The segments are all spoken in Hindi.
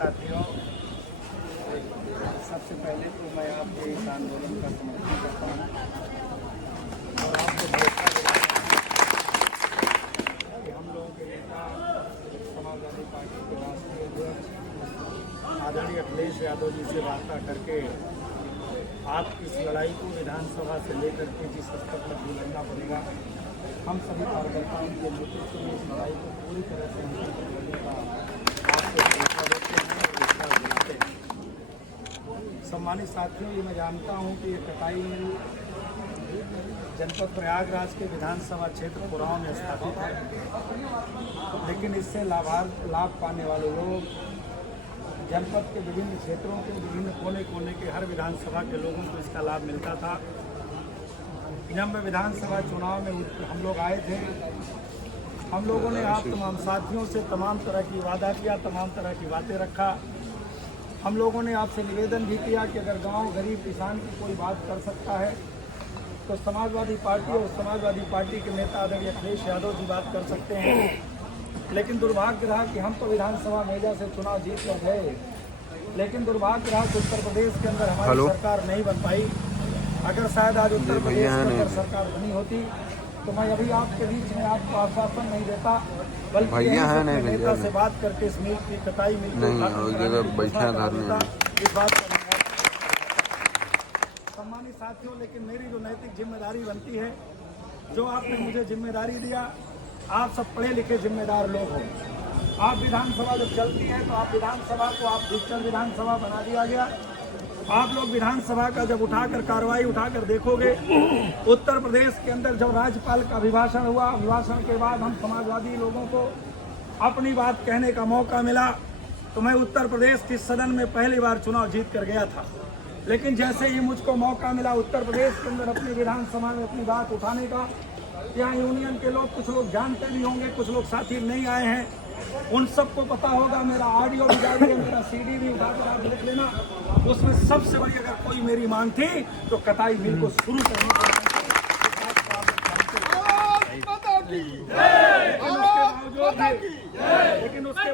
साथियों, सबसे पहले तो मैं आपके इस आंदोलन का समर्थन करता हूँ और आपको भरोसा दिलाता हूँ कि हम लोगों के नेता समाजवादी पार्टी के राष्ट्रीय अध्यक्ष आदरणीय अखिलेश यादव जी से वार्ता करके आप इस लड़ाई को विधानसभा से लेकर के जिस स्तर तक भी लड़ना पड़ेगा, हम सभी कार्यकर्ताओं के नेतृत्व में इस लड़ाई को पूरी तरह से अंतिम तक लड़ने का आपको भरोसा देते हैं और विश्वास दिलाते हैं। सम्मानित साथियों, ये मैं जानता हूँ कि ये कटाई मिल जनपद प्रयागराज के विधानसभा क्षेत्र पुराव में स्थापित है, लेकिन इससे लाभ पाने वाले लोग जनपद के विभिन्न क्षेत्रों के विभिन्न कोने कोने के हर विधानसभा के लोगों को इसका लाभ मिलता था। जब में विधानसभा चुनाव में हम लोग आए थे, हम लोगों ने आप तमाम साथियों से तमाम तरह की वादा किया, तमाम तरह की बातें रखा। हम लोगों ने आपसे निवेदन भी किया कि अगर गांव गरीब किसान की कोई बात कर सकता है तो समाजवादी पार्टी और समाजवादी पार्टी के नेता आदरणीय अखिलेश यादव जी बात कर सकते हैं। लेकिन दुर्भाग्य रहा कि हम तो विधानसभा मेजा से चुनाव जीत कर गए, लेकिन दुर्भाग्य रहा कि उत्तर प्रदेश के अंदर हमारी सरकार नहीं बन पाई। अगर शायद आज उत्तर प्रदेश के अंदर सरकार बनी होती तो मैं अभी आपके बीच में आपको आश्वासन नहीं देता, बल्कि नेता से बात करके इस मिल की कटाई मिल इस बात पर। सम्मानित साथियों, लेकिन मेरी जो नैतिक जिम्मेदारी बनती है, जो आपने मुझे जिम्मेदारी दिया, आप सब पढ़े लिखे जिम्मेदार लोग हो। आप विधानसभा जब चलती है तो आप विधानसभा को आप डिजिटल विधानसभा बना दिया गया। आप लोग विधानसभा का जब उठाकर कार्रवाई उठाकर देखोगे, उत्तर प्रदेश के अंदर जब राज्यपाल का अभिभाषण हुआ, अभिभाषण के बाद हम समाजवादी लोगों को अपनी बात कहने का मौका मिला, तो मैं उत्तर प्रदेश के सदन में पहली बार चुनाव जीत कर गया था। लेकिन जैसे ही मुझको मौका मिला उत्तर प्रदेश के अंदर अपनी विधानसभा में अपनी बात उठाने का, यहाँ यूनियन के लोग कुछ लोग जानते भी होंगे, कुछ लोग साथी नहीं आए हैं, उन सबको पता होगा। मेरा ऑडियो भी जारी है, मेरा सीडी भी उठाकर आप देख लेना। उसमें सबसे बड़ी अगर कोई मेरी मांग थी तो कटाई मिल को शुरू करने की। लेकिन उसके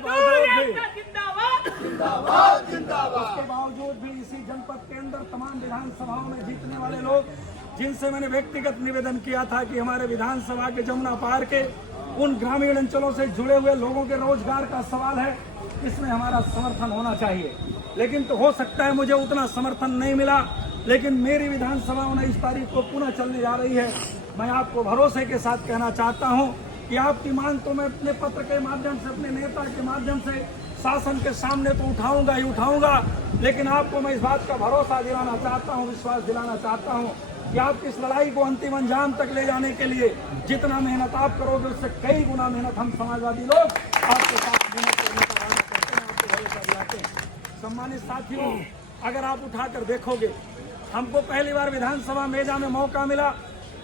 बावजूद भी इसी जनपद के अंदर तमाम विधानसभाओं में जीतने वाले लोग, जिनसे मैंने व्यक्तिगत निवेदन किया था कि हमारे विधानसभा के जमुना पार के उन ग्रामीण अंचलों से जुड़े हुए लोगों के रोजगार का सवाल है, इसमें हमारा समर्थन होना चाहिए। लेकिन तो हो सकता है मुझे उतना समर्थन नहीं मिला, लेकिन मेरी विधानसभा 19 तारीख को पुनः चलने जा रही है। मैं आपको भरोसे के साथ कहना चाहता हूं कि आपकी मांग तो मैं अपने पत्र के माध्यम से, अपने नेता के माध्यम से शासन के सामने तो उठाऊंगा ही उठाऊंगा, लेकिन आपको मैं इस बात का भरोसा दिलाना चाहता हूँ, विश्वास दिलाना चाहता हूँ कि आप इस लड़ाई को अंतिम अंजाम तक ले जाने के लिए जितना मेहनत आप करोगे उससे कई गुना मेहनत हम समाजवादी लोग आपके साथ करने का वादा करते हैं, आपको भरोसा दिलाते हैं। सम्मानित साथियों, अगर आप उठाकर देखोगे, हमको पहली बार विधानसभा मेजा में मौका मिला।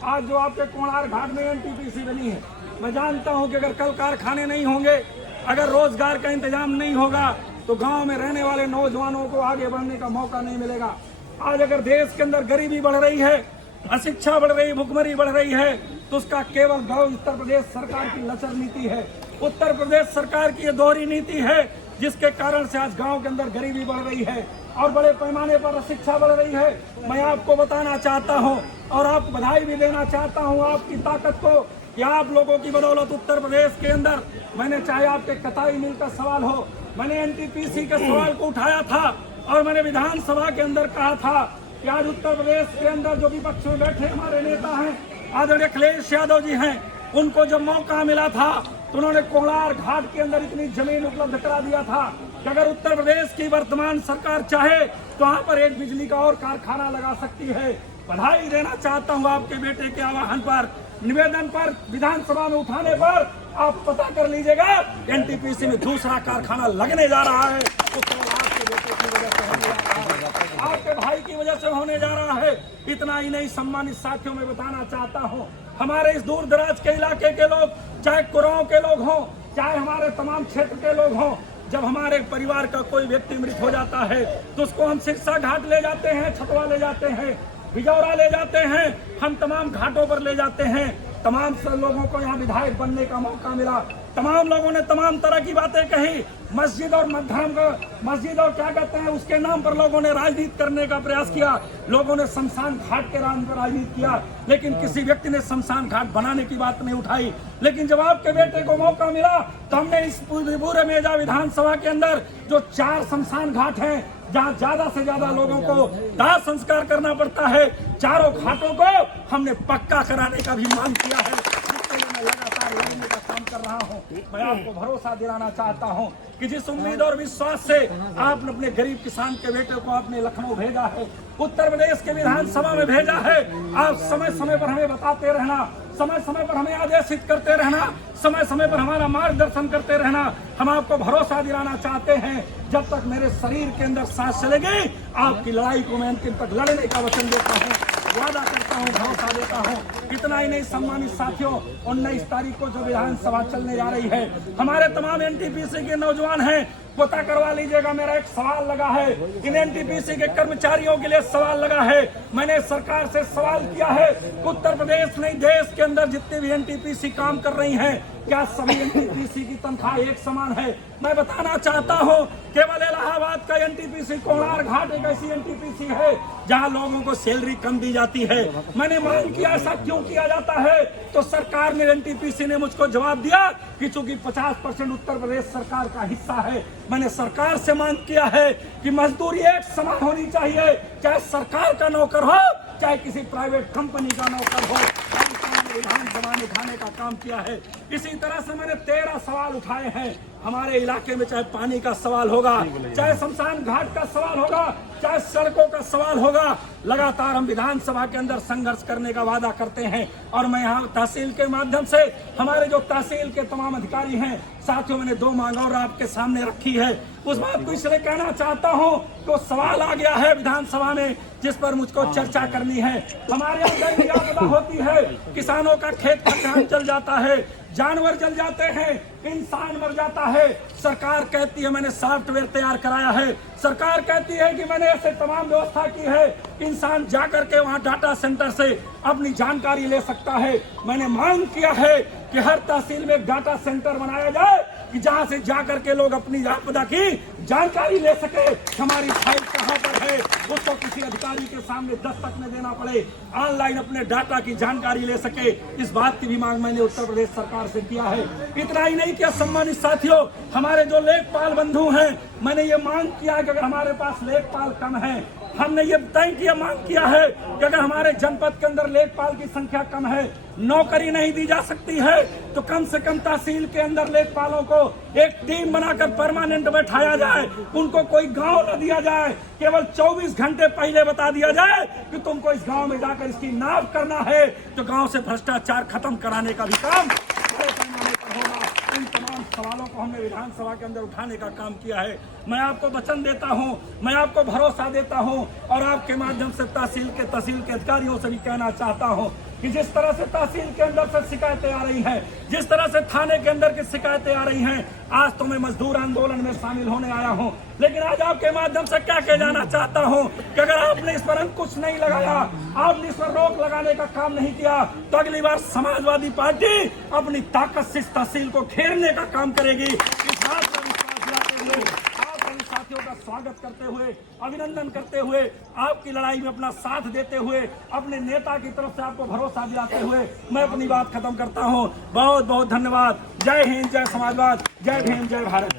आज जो आपके कोणार घाट में एनटीपीसी बनी है, मैं जानता हूं कि अगर कल कारखाने नहीं होंगे, अगर रोजगार का इंतजाम नहीं होगा तो गांव में रहने वाले नौजवानों को आगे बढ़ने का मौका नहीं मिलेगा। आज अगर देश के अंदर गरीबी बढ़ रही है, अशिक्षा बढ़ रही, भुखमरी बढ़ रही है, तो उसका केवल गांव उत्तर प्रदेश सरकार की लचर नीति है। उत्तर प्रदेश सरकार की ये दोहरी नीति है, जिसके कारण से आज गांव के अंदर गरीबी बढ़ रही है और बड़े पैमाने पर अशिक्षा बढ़ रही है। मैं आपको बताना चाहता हूं और आपको बधाई भी देना चाहता हूं आपकी ताकत को कि आप लोगों की बदौलत उत्तर प्रदेश के अंदर, मैंने चाहे आपके कटाई मिल का सवाल हो, मैंने एनटीपीसी के सवाल को उठाया था और मैंने विधानसभा के अंदर कहा था कि आज उत्तर प्रदेश के अंदर जो विपक्ष में बैठे हमारे नेता हैं, आदरणीय अखिलेश यादव जी हैं, उनको जब मौका मिला था तो उन्होंने कोणार घाट के अंदर इतनी जमीन उपलब्ध करा दिया था कि अगर उत्तर प्रदेश की वर्तमान सरकार चाहे तो वहाँ पर एक बिजली का और कारखाना लगा सकती है। बधाई देना चाहता हूँ आपके बेटे के आह्वान पर, निवेदन पर, विधानसभा में उठाने पर। आप पता कर लीजिएगा, एनटीपीसी में दूसरा कारखाना लगने जा रहा है, तो केवल आपके बेटे की वजह से होने जा रहा है, आपके भाई की वजह से होने जा रहा है। इतना ही नहीं, सम्मानित साथियों, में बताना चाहता हूँ, हमारे इस दूर दराज के इलाके के लोग, चाहे कुराओं के लोग हों, चाहे हमारे तमाम क्षेत्र के लोग हों, जब हमारे परिवार का कोई व्यक्ति मृत हो जाता है तो उसको हम सिरसा घाट ले जाते हैं, छतवा ले जाते हैं, बिजौरा ले जाते हैं, हम तमाम घाटों पर ले जाते हैं। तमाम लोगों को यहाँ विधायक बनने का मौका मिला, तमाम लोगों ने तमाम तरह की बातें कही। मस्जिद और मस्जिद और क्या कहते हैं उसके नाम पर लोगों ने राजनीति करने का प्रयास किया। लोगों ने शमशान घाट के नाम पर राजनीति किया, लेकिन किसी व्यक्ति ने शमशान घाट बनाने की बात नहीं उठाई। लेकिन जब आपके बेटे को मौका मिला तो हमने इस पूरे मेजा विधानसभा के अंदर जो 4 शमशान घाट हैं, जहाँ ज्यादा से ज्यादा लोगों को दाह संस्कार करना पड़ता है, चारों घाटों को हमने पक्का कराने का भी मांग किया है। इसके लिए मैं लगातार लड़ने का काम कर रहा हूँ। मैं आपको भरोसा दिलाना चाहता हूँ कि जिस उम्मीद और विश्वास से आपने अपने गरीब किसान के बेटे को आपने लखनऊ भेजा है, उत्तर प्रदेश के विधानसभा में भेजा है, आप समय समय पर हमें बताते रहना, समय समय पर हमें आदेशित करते रहना, समय समय पर हमारा मार्गदर्शन करते रहना। हम आपको भरोसा दिलाना चाहते हैं, जब तक मेरे शरीर के अंदर सांस चलेगी, आपकी लड़ाई को मैं अंतिम तक लड़ने का वचन देता हूँ, वादा करता हूँ, भरोसा देता हूँ। इतना ही नहीं सम्मानित साथियों, 19 तारीख को जो विधानसभा चलने जा रही है, हमारे तमाम एनटीपीसी के नौजवान हैं, पता करवा लीजिएगा। मेरा एक सवाल लगा है, इन एनटीपीसी के कर्मचारियों के लिए सवाल लगा है। मैंने सरकार से सवाल किया है, उत्तर प्रदेश नहीं देश के अंदर जितने भी एनटीपीसी काम कर रही हैं, क्या सभी एनटीपीसी की तनख्वाह एक समान है? मैं बताना चाहता हूं, केवल इलाहाबाद का एनटीपीसी कोणार्क घाट एक ऐसी एनटीपीसी है जहां लोगों को सैलरी कम दी जाती है। मैंने मांग किया ऐसा क्यों किया जाता है, तो सरकार ने एनटीपीसी ने मुझको जवाब दिया कि चूंकि 50% उत्तर प्रदेश सरकार का हिस्सा है। मैंने सरकार से मांग किया है कि मजदूरी एक समान होनी चाहिए, चाहे सरकार का नौकर हो चाहे किसी प्राइवेट कंपनी का नौकर हो। विधानसभा में उठाने का काम किया है। इसी तरह से मैंने 13 सवाल उठाए हैं हमारे इलाके में, चाहे पानी का सवाल होगा, चाहे शमशान घाट का सवाल होगा, चाहे सड़कों का सवाल होगा। लगातार हम विधानसभा के अंदर संघर्ष करने का वादा करते हैं। और मैं यहाँ तहसील के माध्यम से हमारे जो तहसील के तमाम अधिकारी हैं, साथियों, मैंने 2 मांग और आपके सामने रखी है। उस बात को इसलिए कहना चाहता हूँ तो सवाल आ गया है विधानसभा में जिस पर मुझको चर्चा करनी है। हमारे यहाँ कई आपदा होती है, किसानों का खेत खलिहान जल जाता है, जानवर जल जाते हैं, इंसान मर जाता है। सरकार कहती है मैंने सॉफ्टवेयर तैयार कराया है, सरकार कहती है कि मैंने ऐसे तमाम व्यवस्था की है, इंसान जाकर के वहां डाटा सेंटर से अपनी जानकारी ले सकता है। मैंने मांग किया है कि हर तहसील में एक डाटा सेंटर बनाया जाए कि जहां से जाकर के लोग अपनी आपदा की जानकारी ले सके। हमारी फाइल कहां पर है उसको किसी अधिकारी के सामने दस्तक में देना पड़े, ऑनलाइन अपने डाटा की जानकारी ले सके। इस बात की भी मांग मैंने उत्तर प्रदेश सरकार से किया है। इतना ही नहीं किया सम्मानित साथियों, हमारे जो लेखपाल बंधु हैं, मैंने ये मांग किया है कि अगर हमारे पास लेखपाल कम है, हमने ये तय किया मांग किया है कि अगर हमारे जनपद के अंदर लेखपाल की संख्या कम है, नौकरी नहीं दी जा सकती है, तो कम से कम तहसील के अंदर लेखपालों को एक टीम बनाकर परमानेंट बैठाया जाए। उनको कोई गांव न दिया जाए, केवल 24 घंटे पहले बता दिया जाए कि तुमको इस गांव में जाकर इसकी नाप करना है, तो गांव से भ्रष्टाचार खत्म कराने का भी काम बड़े पैमाने पर होगा। इन तमाम सवालों को हमने विधानसभा के अंदर उठाने का काम किया है। मैं आपको वचन देता हूं, मैं आपको भरोसा देता हूं और आपके माध्यम से तहसील के अधिकारियों से भी कहना चाहता हूं कि जिस तरह से तहसील के अंदर से शिकायतें आ रही हैं, जिस तरह से थाने के अंदर की शिकायतें आ रही हैं, आज तो मैं मजदूर आंदोलन में शामिल होने आया हूं, लेकिन आज आपके माध्यम से क्या कह जाना चाहता हूं कि अगर आपने इस पर अंकुश नहीं लगाया, आपने इस पर रोक लगाने का काम नहीं किया, तो अगली बार समाजवादी पार्टी अपनी ताकत से इस तहसील को घेरने का काम करेगी। इस बात पर विश्वास दिलाते हुए, आप सभी साथियों का स्वागत करते हुए, अभिनंदन करते हुए, आपकी लड़ाई में अपना साथ देते हुए, अपने नेता की तरफ से आपको भरोसा दिलाते हुए मैं अपनी बात खत्म करता हूं। बहुत बहुत धन्यवाद। जय हिंद, जय समाजवाद, जय भीम, जय भारत।